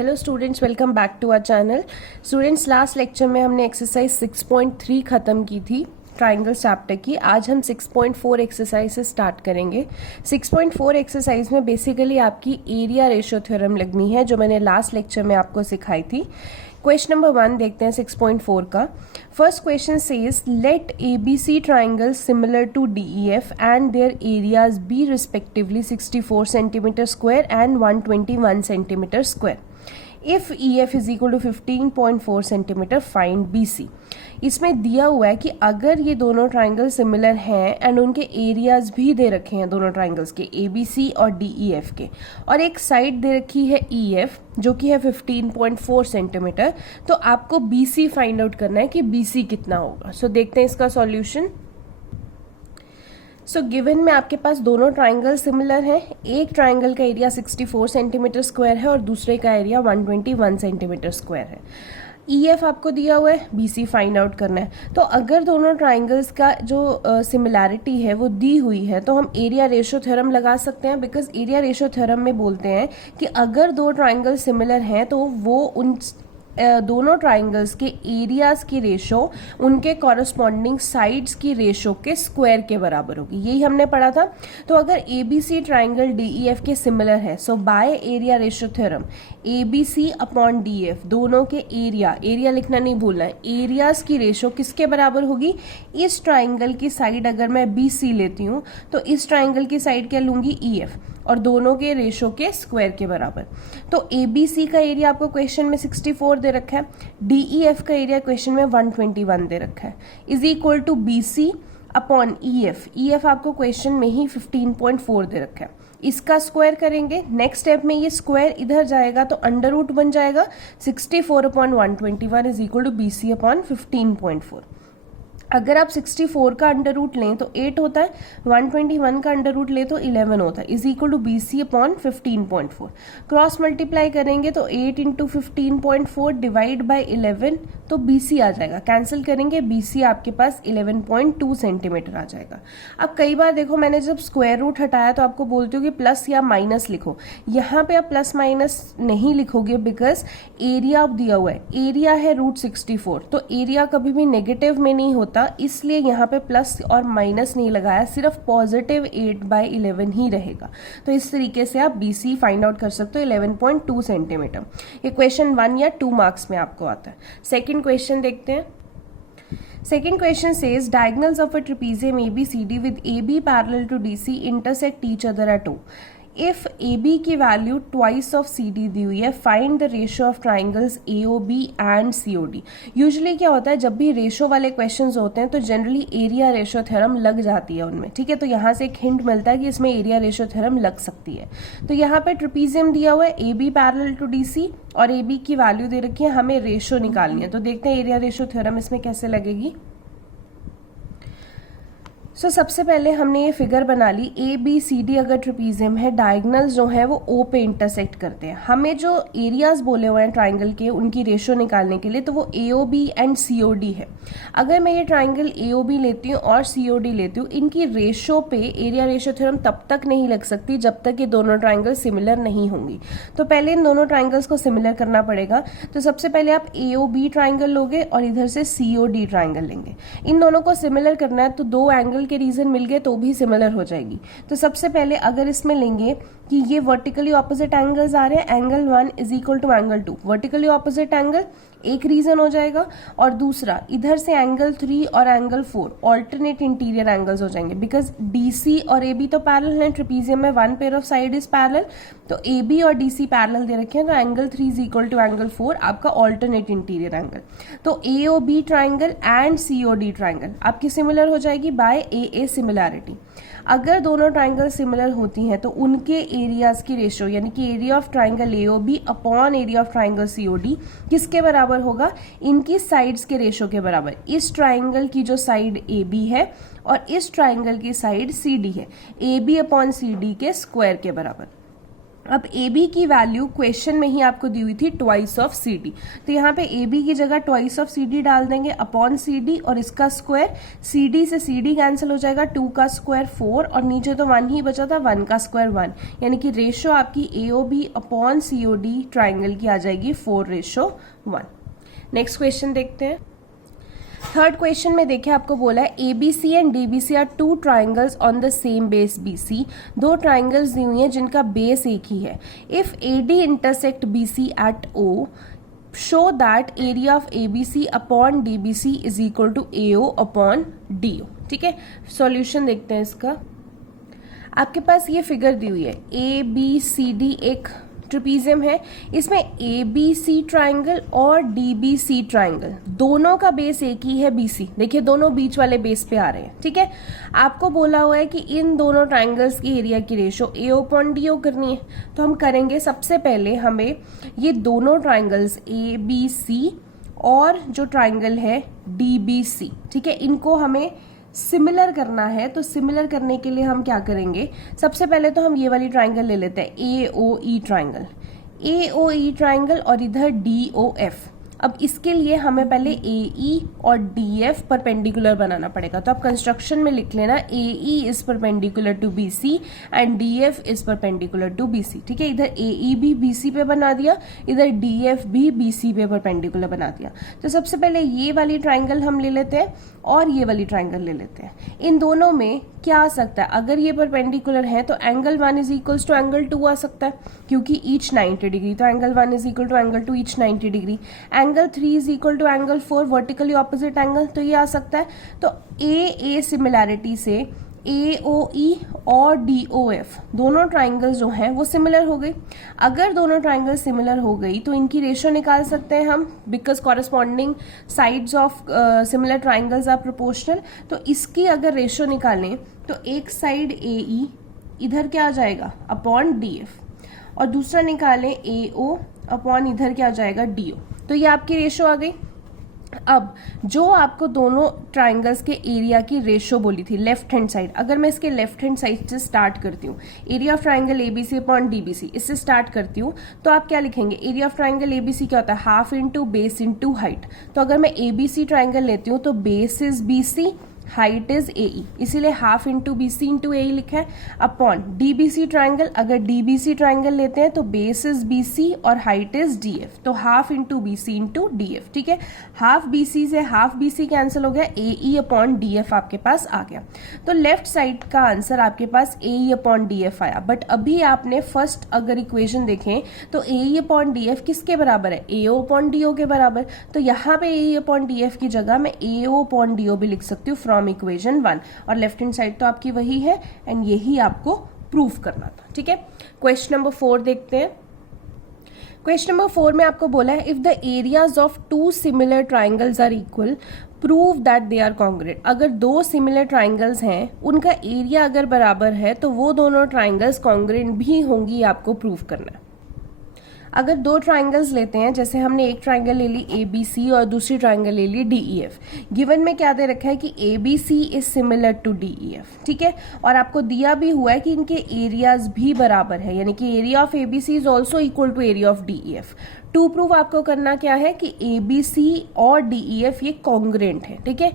Hello students, welcome back to our channel. Students, last lecture में हमने exercise 6.3 ख़त्म की थी ट्राइंगल चैप्टर की। आज हम 6.4 एक्सरसाइज से स्टार्ट करेंगे। 6.4 एक्सरसाइज में बेसिकली आपकी एरिया रेशियो थ्योरम लगनी है, जो मैंने लास्ट लेक्चर में आपको सिखाई थी। क्वेश्चन नंबर 1 देखते हैं 6.4 का। First question says let ABC triangle similar to DEF and their areas be respectively 64 centimetre square and 121 centimetre square. If EF is equal to 15.4 centimetre find BC। इसमें दिया हुआ है कि अगर ये दोनों ट्राइंगल सिमिलर हैं एंड उनके एरियाज भी दे रखे हैं दोनों ट्राइंगल्स के ABC और DEF के, और एक साइड दे रखी है EF जो कि है 15.4 सेंटीमीटर, तो आपको BC फाइंड आउट करना है कि BC कितना होगा। सो देखते हैं इसका सॉल्यूशन। सो गिवन में आपके पास दोनों ट्राइंगल सिमिलर हैं। एक ट्राइंगल का एरिया 64 सेंटीमीटर स्क्वायर है और दूसरे का एरिया 121 सेंटीमीटर स्क्वायर है। EF आपको दिया हुआ है, BC फाइंड आउट करना है। तो अगर दोनों ट्राइंगल्स का जो सिमिलैरिटी है वो दी हुई है तो हम एरिया रेशियो थ्योरम लगा सकते हैं, बिकॉज एरिया रेशियो थ्योरम में बोलते हैं कि अगर दो ट्राइंगल सिमिलर हैं तो वो उन दोनों ट्राइंगल्स के एरियाज की रेशो उनके कॉरस्पॉन्डिंग साइड्स की रेशो के स्क्वायर के बराबर होगी। यही हमने पढ़ा था। तो अगर ABC ट्राइंगल DEF के सिमिलर है, so by area ratio theorem ABC upon DF दोनों के एरिया लिखना नहीं भूलना है, एरियाज की रेशो किसके बराबर होगी? इस ट्राइंगल की साइड अगर मैं BC लेती हूँ तो इस ट्राइंगल की साइड क्या लूंगी? EF, और दोनों के रेशो के स्क्वायर के बराबर। तो ABC का एरिया आपको क्वेश्चन में 64 दे रखा है, DEF का एरिया क्वेश्चन में 121 दे रखा है, is equal to BC upon EF आपको क्वेश्चन में ही 15.4 दे रखा है। इसका स्क्वायर करेंगे, नेक्स्ट स्टेप में ये स्क्वायर इधर जाएगा तो अंडर रूट बन जाएगा 64 upon 121 is equal to BC upon 15.4। अगर आप 64 का अंडर रूट लें तो 8 होता है, 121 का अंडर रूट ले तो 11 होता है, is equal to BC upon 15.4। Cross multiply करेंगे तो 8 इंटू 15.4 डिवाइड बाई 11 तो BC आ जाएगा। कैंसिल करेंगे, BC आपके पास 11.2 सेंटीमीटर आ जाएगा। अब कई बार देखो, मैंने जब स्क्वायर रूट हटाया तो आपको बोलती हूँ कि प्लस या माइनस लिखो। यहाँ पे आप प्लस माइनस नहीं लिखोगे बिकॉज एरिया आप दिया हुआ है, एरिया है √64, तो एरिया कभी भी नेगेटिव में नहीं होता, इसलिए यहाँ पे प्लस और माइनस नहीं लगाया, सिर्फ पॉजिटिव 8/11 ही रहेगा। तो इस तरीके से आप BC फाइंड आउट कर सकते हो 11.2 सेंटीमीटर। ये क्वेश्चन 1 या 2 मार्क्स में आपको आता है। सेकंड क्वेश्चन देखते हैं। Second question says diagonals of a trapezium ABCD with AB parallel to DC intersect each other at O. If AB की वैल्यू ट्वाइस ऑफ CD दी हुई है, find the ratio of triangles AOB and COD। Usually क्या होता है, जब भी ratio वाले questions होते हैं तो जनरली एरिया रेशियो थ्योरम लग जाती है उनमें, ठीक है। तो यहाँ से एक हिंट मिलता है कि इसमें एरिया रेशियो थ्योरम लग सकती है। तो यहाँ पे ट्रेपीजियम दिया हुआ है AB पैरेलल टू DC और AB की वैल्यू दे रखी है, हमें रेशियो निकालनी है। तो देखते हैं एरिया रेशियो थ्योरम इसमें कैसे लगेगी। सबसे पहले हमने ये फिगर बना ली, ABCD अगर ट्रेपीजियम है, डायगोनल्स जो है वो O पे इंटरसेक्ट करते हैं। हमें जो एरियाज बोले हुए हैं ट्राइंगल के उनकी रेशियो निकालने के लिए, तो वो AOB एंड COD है। अगर मैं ये ट्राइंगल AOB लेती हूँ और COD लेती हूँ, इनकी रेशियो पे एरिया रेशियो थ्योरम तब तक नहीं लग सकती जब तक ये दोनों ट्राइंगल सिमिलर नहीं होंगी। तो पहले इन दोनों ट्राइंगल्स को सिमिलर करना पड़ेगा। तो सबसे पहले आप AOB ट्राइंगल लोगे और इधर से COD ट्राइंगल लेंगे। इन दोनों को सिमिलर करना है तो दो एंगल के रीजन मिल गए तो भी सिमिलर हो जाएगी। तो सबसे पहले अगर इसमें लेंगे कि ये वर्टिकली ऑपोजिट एंगल्स आ रहे हैं, angle 1 is equal to angle 2, vertically opposite angle एक रीजन हो जाएगा, और दूसरा इधर से एंगल 3 और एंगल 4 ऑल्टरनेट इंटीरियर एंगल्स हो जाएंगे, बिकॉज DC और AB तो पैरेलल हैं, ट्रेपीजियम में 1 pair of side is parallel, तो AB और DC पैरेलल दे रखे हैं, तो angle 3 is equal to angle 4 आपका ऑल्टरनेट इंटीरियर एंगल। तो AOB triangle and COD triangle आपकी सिमिलर हो जाएगी बाय AA सिमिलैरिटी। अगर दोनों ट्राइंगल सिमिलर होती हैं तो उनके एरियाज की रेशियो, यानी कि area of triangle AOB upon area of triangle COD किसके बराबर होगा? इनकी साइड्स के रेशियो के बराबर। इस ट्राइंगल की जो साइड AB है और इस ट्राइंगल की साइड CD है, AB अपॉन CD के स्क्वायर के बराबर। अब ए बी की वैल्यू क्वेश्चन में ही आपको दी हुई थी ट्वाइस ऑफ सी डी, तो यहाँ पे ए बी की जगह ट्वाइस ऑफ सी डी डाल देंगे अपॉन सी डी और इसका स्क्वायर, सी डी से सी डी कैंसिल हो जाएगा, 2 का स्क्वायर 4 और नीचे तो 1 ही बचा था, 1 का स्क्वायर 1, यानी कि रेशो आपकी ए ओ बी अपॉन सी ओ डी ट्राइंगल की आ जाएगी 4:1। नेक्स्ट क्वेश्चन देखते हैं। थर्ड क्वेश्चन में देखिए आपको बोला है A B C and D B C are two triangles on the same base B C, दो ट्राइंगल्स दी हुई हैं जिनका बेस एक ही है। If A D intersect B C at O, show that area of A B C upon D B C is equal to A O upon D O. ठीक है, solution देखते हैं इसका। आपके पास ये फिगर दी हुई है, ए बी सी डी एक ट्रिपीजियम है, इसमें ए बी सी ट्राइंगल और डी बी सी ट्राइंगल दोनों का बेस एक ही है बी सी। देखिए दोनों बीच वाले बेस पे आ रहे हैं। ठीक है, आपको बोला हुआ है कि इन दोनों ट्राइंगल्स की एरिया की ratio A O upon D O करनी है, तो हम करेंगे सबसे पहले हमें ये दोनों ट्राइंगल्स ए बी सी और जो ट्राइंगल है डी बी सी, ठीक है, इनको हमें सिमिलर करना है। तो सिमिलर करने के लिए हम क्या करेंगे, सबसे पहले तो हम ये वाली ट्राइंगल ले लेते हैं, ए ओ ई ट्राइंगल, ए ओ ई ट्राइंगल और इधर डी ओ एफ। अब इसके लिए हमें पहले ए ई और डी एफ परपेंडिकुलर बनाना पड़ेगा, तो आप कंस्ट्रक्शन में लिख लेना A E is perpendicular to B C and D F is perpendicular to B C. ठीक है, इधर ए ई भी बी सी पे बना दिया, इधर डी एफ भी बी सी पे परपेंडिकुलर बना दिया। तो सबसे पहले ये वाली ट्राइंगल हम ले लेते हैं और ये वाली ट्राइंगल ले लेते हैं। इन दोनों में क्या आ सकता है, अगर ये परपेंडिकुलर है तो angle 1 is equals to angle 2 आ सकता है, क्योंकि ईच 90 डिग्री, तो angle 1 is equal to angle 2 each 90 degree. Angle 3 is equal to angle 4 vertically opposite angle, तो ये आ सकता है। तो ए सिमिलैरिटी से ए ओ ई और डी ओ एफ दोनों ट्राइंगल्स जो हैं वो सिमिलर हो गई। अगर दोनों ट्राइंगल सिमिलर हो गई तो इनकी रेशो निकाल सकते हैं हम, because corresponding sides of similar triangles are proportional. तो इसकी अगर रेशो निकालें तो एक साइड ए ई इधर क्या आ जाएगा अपॉन डी एफ, और दूसरा निकालें ए ओ अपॉन इधर क्या आ जाएगा डी ओ। तो ये आपकी रेशो आ गई। अब जो आपको दोनों ट्राइंगल्स के एरिया की रेशो बोली थी लेफ्ट हैंड साइड, अगर मैं इसके लेफ्ट हैंड साइड से स्टार्ट करती हूँ, area of triangle ABC upon DBC, इससे स्टार्ट करती हूँ, तो आप क्या लिखेंगे, एरिया ऑफ ट्राइंगल एबीसी क्या होता है, half into base into height. तो अगर मैं एबीसी ट्राइंगल लेती हूँ तो base is BC, height is A E, इसीलिए half into B C into A लिखा है, upon D B C triangle, अगर डी बी सी ट्राइंगल लेते हैं तो बेस इज बी सी और हाइट इज डी एफ, तो half into B C into D F. ठीक है, हाफ बी सी से हाफ बी सी कैंसिल हो गया, ए ई अपॉन डी एफ आपके पास आ गया। तो लेफ्ट साइड का आंसर आपके पास ए ई अपॉन डी एफ आया। बट अभी आपने फर्स्ट अगर इक्वेशन देखें तो ए ई अपॉन डी एफ किसके बराबर है, ए ओ अपॉन डी ओ के बराबर। तो यहाँ पे ए ई अपॉन डी एफ की जगह मैं ए ओ अपॉन डी ओ भी लिख सकती हूँ फ्रॉम इक्वेशन 1, और लेफ्ट हैंड साइड तो आपकी वही है एंड यही आपको प्रूफ करना था। ठीक है, क्वेश्चन नंबर 4 देखते हैं। क्वेश्चन नंबर 4 में आपको बोला है if the areas of two similar triangles are equal prove that they are congruent. अगर दो सिमिलर ट्राइंगल्स हैं, उनका एरिया अगर बराबर है तो वो दोनों ट्राइंगल्स कॉन्ग्रुएंट भी होंगी, आपको प्रूव करना है। अगर दो ट्राइंगल्स लेते हैं, जैसे हमने एक ट्राइंगल ले ली ए बी सी और दूसरी ट्राइंगल ले ली डी ई एफ, गिवन में क्या दे रखा है कि A B C is similar to D E F. ठीक है, और आपको दिया भी हुआ है कि इनके एरियाज भी बराबर है, यानी कि area of A B C is also equal to area of D E F. To prove आपको करना क्या है कि ए बी सी और डी ई एफ ये कॉन्ग्रुएंट है। ठीक है,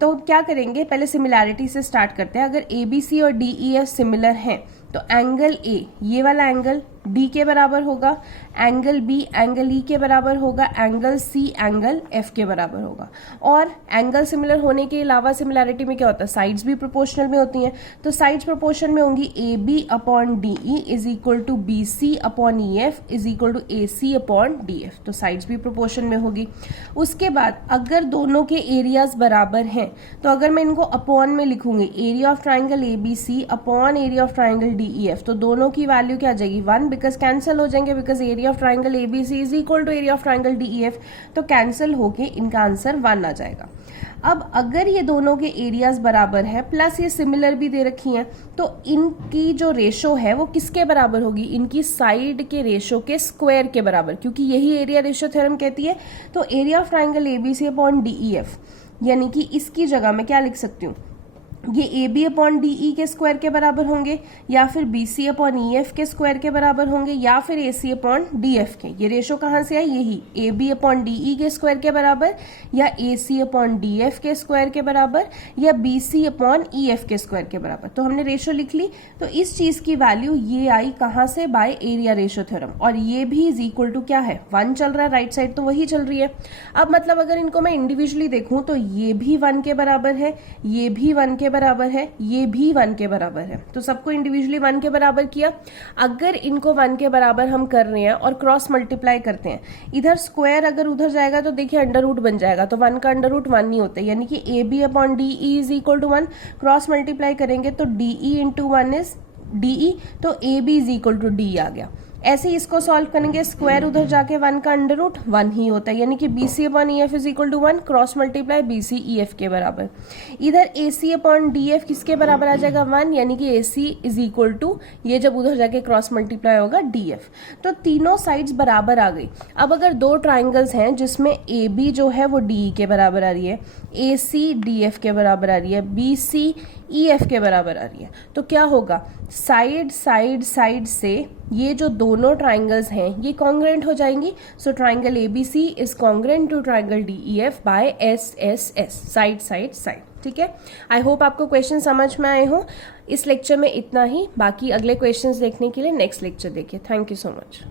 तो क्या करेंगे, पहले सिमिलैरिटी से स्टार्ट करते हैं। अगर ए बी सी और डी ई एफ सिमिलर हैं तो एंगल ए, ये वाला एंगल डी के बराबर होगा, एंगल बी एंगल ई के बराबर होगा, एंगल सी एंगल एफ के बराबर होगा। और एंगल सिमिलर होने के अलावा सिमिलैरिटी में क्या होता है, साइड्स भी प्रोपोर्शनल में होती हैं। तो साइड्स प्रोपोर्शन में होंगी, A B upon D E is equal to B C upon E F is equal to A C upon D F, तो साइड्स भी प्रोपोर्शन में होगी। उसके बाद अगर दोनों के एरियाज बराबर हैं तो अगर मैं इनको अपॉन में लिखूंगी, area of triangle A B C upon area of triangle D E F, तो दोनों की वैल्यू क्या आ जाएगी 1, बिकॉज कैंसिल हो जाएंगे, because area of triangle A B C is equal to area of triangle D E F, तो cancel होके इनका आंसर 1 आ जाएगा। अब अगर ये दोनों के एरियाज बराबर है प्लस ये सिमिलर भी दे रखी हैं, तो इनकी जो रेशो है वो किसके बराबर होगी, इनकी साइड के रेशो के स्क्वायर के बराबर, क्योंकि यही एरिया रेशो थ्योरम कहती है। तो area of triangle A B C upon D E F, यानी कि इसकी जगह मैं क्या लिख सकती हूँ, ये A B upon D E के स्क्वायर के बराबर होंगे, या फिर B C upon E F के स्क्वायर के बराबर होंगे, या फिर A C upon D F के। ये रेशो कहाँ से आई, यही A B upon D E के स्क्वायर के बराबर, या A C upon D F के स्क्वायर के बराबर, या B C upon E F के स्क्वायर के बराबर। तो हमने रेशो लिख ली। तो इस चीज की वैल्यू ये आई कहाँ से, बाय एरिया रेशो थ्योरम। और ये भी इज इक्वल टू क्या है, 1 चल रहा है, राइट साइड तो वही चल रही है। अब मतलब अगर इनको मैं इंडिविजुअली देखूं तो ये भी 1 के बराबर है, ये भी 1 के बराबर है, ये भी 1 के बराबर है। तो सबको इंडिविजुअली 1 के बराबर किया। अगर इनको 1 के बराबर हम कर रहे हैं और क्रॉस मल्टीप्लाई करते हैं, इधर स्क्वायर अगर उधर जाएगा तो देखिए अंडर रूट बन जाएगा, तो 1 का अंडर रूट 1 नहीं होता, यानी कि A B upon D E is equal to 1। Cross multiply करेंगे तो D E into 1 is D E, तो A B is equal to D आ गया। ऐसे ही इसको सॉल्व करेंगे, स्क्वायर उधर जाके 1 का अंडर रूट 1 ही होता है, यानी कि B C upon E F is equal to 1, cross multiply B C E F के बराबर। इधर A C upon D F किसके बराबर आ जाएगा, 1, यानी कि A C is equal to, ये जब उधर जाके क्रॉस मल्टीप्लाई होगा डी एफ। तो तीनों साइड्स बराबर आ गई। अब अगर दो ट्राइंगल्स हैं जिसमें ए बी जो है वो डी ई के बराबर आ रही है, ए सी डी एफ के बराबर आ रही है, बी सी ई एफ के बराबर आ रही है, तो क्या होगा, साइड साइड साइड से ये जो दोनों ट्राइंगल्स हैं ये कॉन्ग्रेंट हो जाएंगी। So triangle ABC is congruent to triangle DEF by S S S, side side side. ठीक है, आई होप आपको क्वेश्चन समझ में आए हो। इस लेक्चर में इतना ही, बाकी अगले क्वेश्चंस देखने के लिए नेक्स्ट लेक्चर देखिए। Thank you so much.